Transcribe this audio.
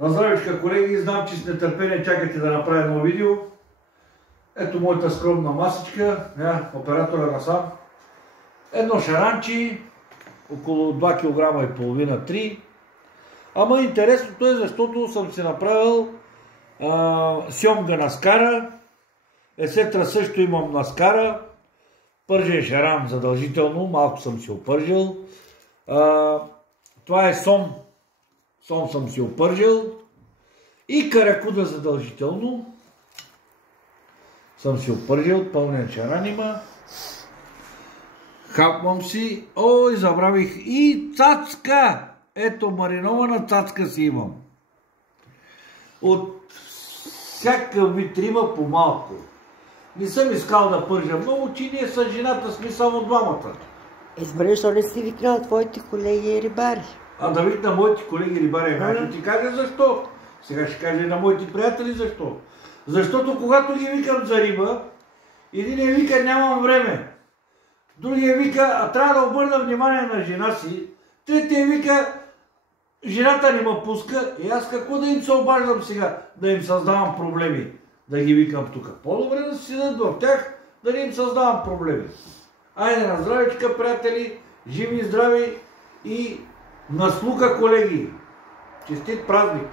На здравичка, колеги, знам, че с нетърпение чакате да направя едно видео. Ето моята скромна масичка, оператора насам. Едно шаранчи, около 2 кг и половина, 3. Ама интересното е, защото съм си направил сьомга на скара. Есетра също имам на скара. Пържен шаран задължително, малко съм си опържил. Това е сом. Сом съм си опържил. И каракуда задължително. Съм си опържил, пълнен шаран има. Хапвам си. Ой, забравих. И цацка! Ето, маринована цацка си имам. От всякакъв вид риба по малко. Не съм искал да пържа много, че ние с жената сме само двамата. Избре, защо не си викнал твоите колеги рибари? Да викна моите колеги рибари, ще ти кажа защо. Сега ще кажа и на моите приятели защо. Защото когато ги викам за риба, един вика нямам време. Другия вика, трябва да обърна внимание на жена си. Третия вика, жената не ме пуска. И аз какво да им се обаждам сега? Да им създавам проблеми. Да ги викам тук. По-добре да си седат в тях, да не им създавам проблеми. Айде на здравичка, приятели, живи и здрави и наслука, колеги. Честит празник!